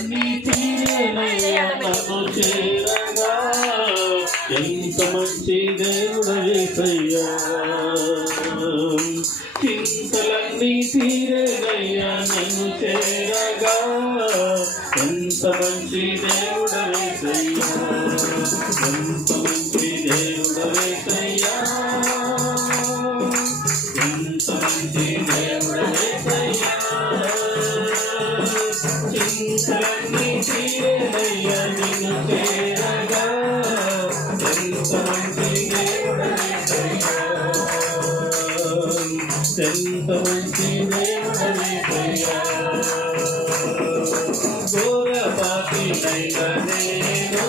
చింతలన్నీ తీరేనయ్యా నన్ను చేరగా ఎంత మంచి దేవుడు యేసయ్యా చింతలన్నీ తీరేనయ్యా నన్ను చేరగా ఎంత మంచి దేవుడు యేసయ్యా ఎంత మంచి దేవుడు యేసయ్యా ఎంత మంచి దేవుడు యేసయ్యా చింతలన్నీ తీరేనయ్యా నిన్ను చేరగా ఎంత మంచి దేవుడు యేసయ్యా ఎంత మంచి దేవుడు యేసయ్యా ఘోర పాపినైన నేను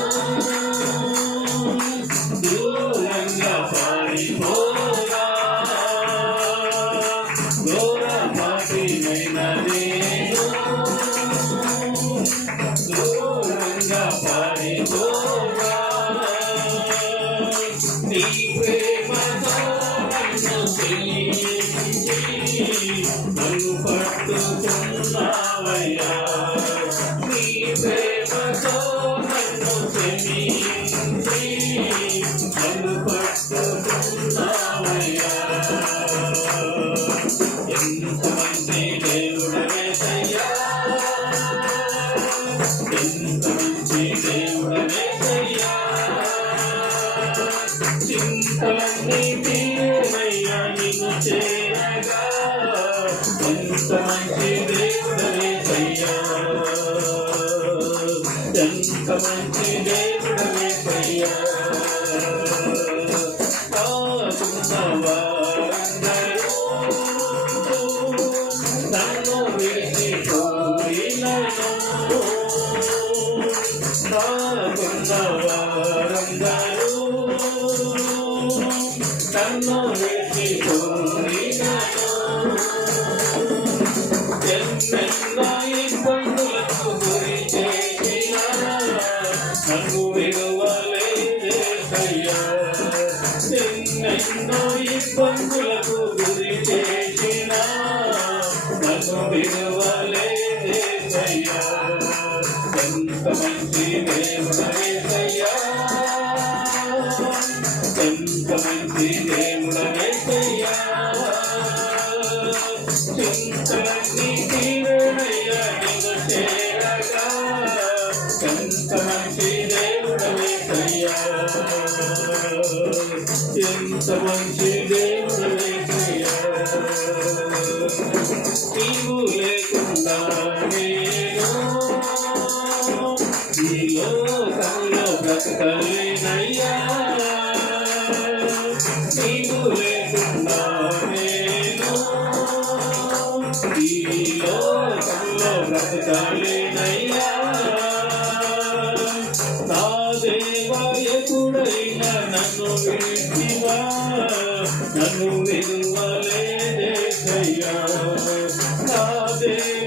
దూరంగా పారిపోగా ఘోర పాపినైన నేను దూరంగా పారిపోగా నీ ప్రేమతో నన్ను చెల్లించి నన్ను పట్టుకున్నావయ్యా నీ ప్రేమతో నన్ను చెల్లించి నన్ను పట్టుకున్నావయ్యా ఎంత మంచి దేవుడు యేసయ్యా ఎంత మంచి దేవుడు యేసయ్యా చింతలన్నీ తీరేనయ్యా నిన్ను చేరగా ఎంత మంచి దేవుడు యేసయ్యా ఎంత మంచి దేవుడు యేసయ్యా నన్ను విడిచిపోయినను వారందరూ నన్ను విడిచిపోయినను ఎన్నెన్నో ఇబ్బందులకు గురి చేసినా నన్ను విడువలేదయ్యా ఎన్నెన్నో ఇబ్బందులకు గురి చేసినా నన్ను విడువలేదయ్యా ఎంత మంచి దేవుడు యేసయ్యా ఎంత మంచి దేవుడు యేసయ్యా చింతలన్నీ తీరేనయ్యా నిన్ను చేరగా ఎంత మంచి దేవుడు యేసయ్యా ఎంత మంచి దేవుడు యేసయ్యా నీవు లేకుండా నేను ఈ లోకంలో బ్రతకలేనయ్యా నీవు లేకుండా నేను ఈ లోకంలో బ్రతకలేనయ్యా నా దేవా ఎప్పుడైనా నన్ను విడిచివా నన్ను విడువలేదయ్యా నా దేవా